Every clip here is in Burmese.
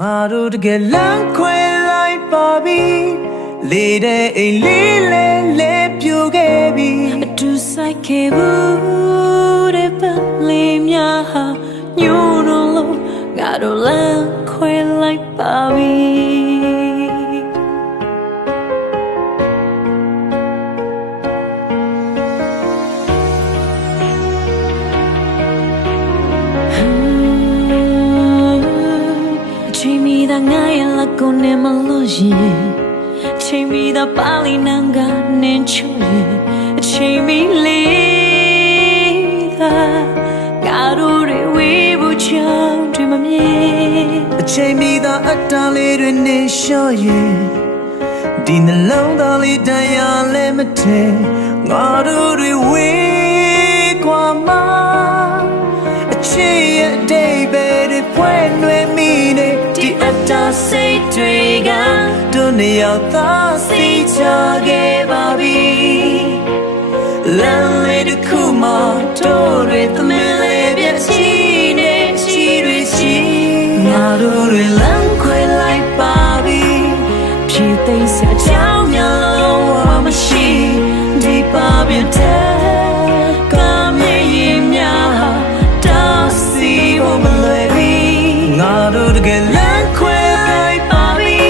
ငါတို့တကယ်လမ်းခွဲလိုက်ပါပြီလေတဲ့အိမ်လေးလဲပြိုခဲ့ပြီအတူဆိုင်ခဲ့ဘူးတဲ့ပလေးများဟာညို့လို့ငါတို့လမ်းခွဲလိုက်ပါပြီငါရဲ့လက်ကိုနဲ့မလို့ရင်ချိန်ပြီးတော့ပါလီနန်ကနင်းချူရင်ချိန်ပြီးလေးသာငါတို့တွေဝေးဖို့ချောင်းတွေမမြင်အချိန်ပြီးတော့အတန်လေးတွေနေလျှော့ရင်ဒီနှလုံးသားလေးတရားလည်းမထဲငါတို့တွေဝေးကွာမှာအချိန်ရဲ့အတိတ်ပဲတွေဖွဲ့လွယ်မိနေဒီအတားစိတ်တွေကတို့နေရောက်သားစိတ်ချခဲ့ပါပြီလမ်းလေးတစ်ခုမှတို့တွေသမင်းလေးပြချီနေချီတွေချီငါတို့တွေလမ်းခွဲလိုက်ပါပြီဖြည့်သိမ်းစရာကြောင်းများလုံးဝမရှိဒီပါပြတဲ့ကမြင်ရင်များတောင်းစီဖို့မလွယ်ပြီငါတို့တကယ်လမ်းခွဲလိုက်ပါပြီ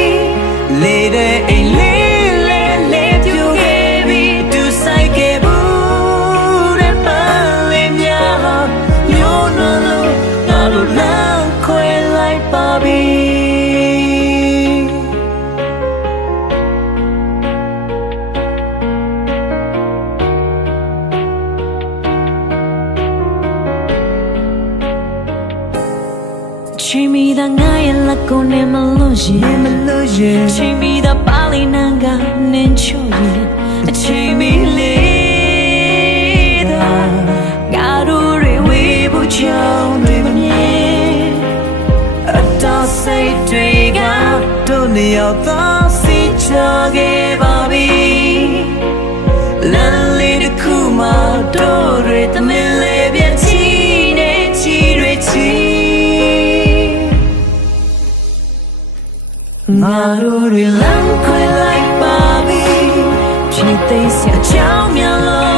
လေတဲ့အိမ်လေးလဲပြိုခဲ့ပြီသူဆိုင်ခဲ့ဘူးတဲ့ပန်းလေးများညို့လို့ငါတို့လမ်းခွဲလိုက်ပါပြီချိန်ပြီးတော့ငါရဲ့လက်ကိုနဲ့မလို့ရင်ချိန်ပြီးတော့ပါလီနန်ကနင်းချူရင်အချိန်ပြီးလေးသာငါတို့တွေဝေးဖို့ချောင်းတွေမမြင်အတားစိတ်တွေကတို့နေရောက်သားစိတ်ချခဲ့ပါပြီလမ်းလေးတစ်ခုမှတို့တွေသမင်းလေးပြချီနေချီတွေချီငါတို့တွေလမ်းခွဲလိုက်ပါပြီဖြည့်သိမ်းစရာကြောင်းများ